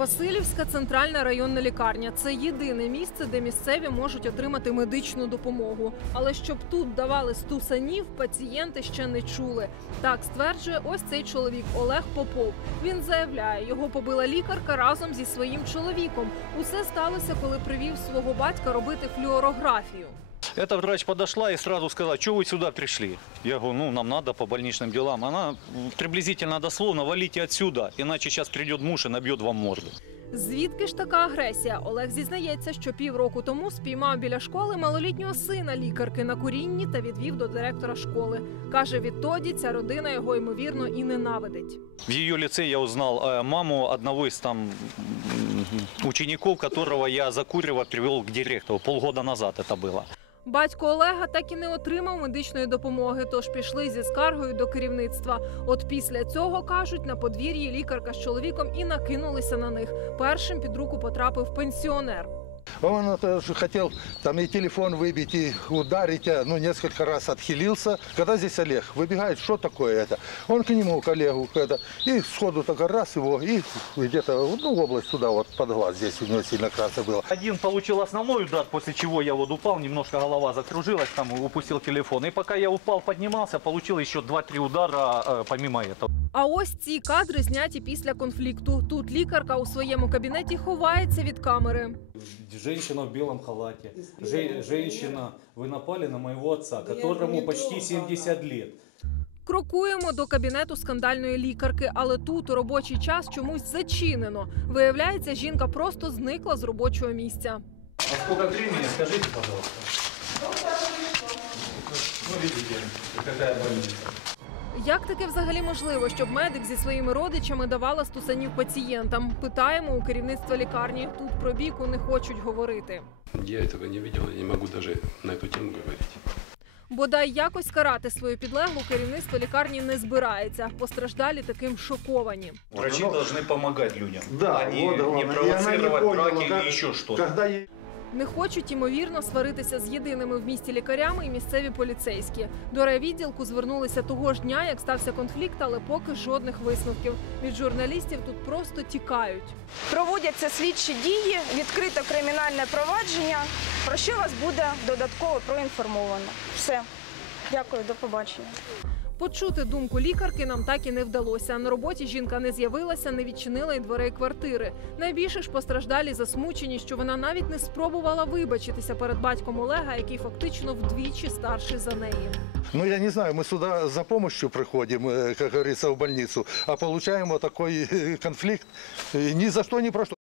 Васильівська центральна районна лікарня це єдине місце, де місцеві можуть отримати медичну допомогу. Але щоб тут давали стусанів, пацієнти ще не чули. Так стверджує ось цей чоловік Олег Попов. Він заявляє, його побила лікарка разом зі своїм чоловіком. Усе сталося, коли привів свого батька робити флюорографію. Эта врач подошла и сразу сказала, что вы сюда пришли? Я говорю, ну, нам надо по больничным делам. Она м, приблизительно дословно, валите отсюда, иначе сейчас придет муж и набьет вам морду. Звідки ж така агресія? Олег зізнається, що півроку тому спіймав біля школи малолітнього сина лікарки на курінні та відвів до директора школи. Каже, відтоді ця родина його ймовірно і ненавидить. В ее лице я узнал э, маму одного из там м, учеников, которого я закуривая привел к директору. Полгода назад это было. Батько Олега так і не отримав медичної допомоги, тож пішли зі скаргою до керівництва. От після цього кажуть, на подвір'ї лікарка з чоловіком і накинулися на них. Першим під руку потрапив пенсіонер. Он хотел там и телефон выбить, и ударить, а, ну, несколько раз отхилился. Когда здесь Олег выбегает, что такое это? Он к нему, к Олегу, это, и сходу так раз его, и где-то, ну, область туда, вот под глаз, здесь у него сильно красно было. Один получил основной удар, после чего я вот упал, немножко голова закружилась, там упустил телефон. И пока я упал, поднимался, получил еще 2-3 удара э, помимо этого. А ось ці кадри зняті після конфлікту. Тут лікарка у своєму кабінеті ховається від камери. Женщина в белом халате. Же- женщина, вы напали на моего отца, которому почти 70 лет. Крокуємо до кабінету скандальної лікарки, але тут у робочий час чомусь зачинено. Виявляється, жінка просто зникла з робочого місця. А сколько времени, скажите, пожалуйста. Ну, видите, какая больница. Як таке взагалі можливо, щоб медик зі своїми родичами давала стусанів пацієнтам? Питаємо у керівництва лікарні. Тут про біку не хочуть говорити. Я этого не видел, я не могу даже на эту тему говорить. Бодай якось карати свою підлеглу керівництво лікарні не збирається. Постраждалі таким шоковані. Врачи должны помогать людям, Да, а не, вот не главное. И она не провоцировать Не хочуть ймовірно сваритися з єдиними в місті лікарями і місцеві поліцейські. До райвідділку звернулися того ж дня, як стався конфлікт, але поки жодних висновків. Від журналістів тут просто тікають. Проводяться слідчі дії, відкрито кримінальне провадження, про що вас буде додатково проінформовано. Все. Дякую, до побачення. Почути думку лікарки нам так і не вдалося. На роботі жінка не з'явилася, не відчинила й дверей квартири. Найбільше ж постраждалі засмучені, що вона навіть не спробувала вибачитися перед батьком Олега, який фактично вдвічі старший за неї. Ну, я не знаю, мы сюда за помощью приходим, э, как говорится, в больницу, а получаем вот такой э, конфликт. Э, Ни за что, ни про что.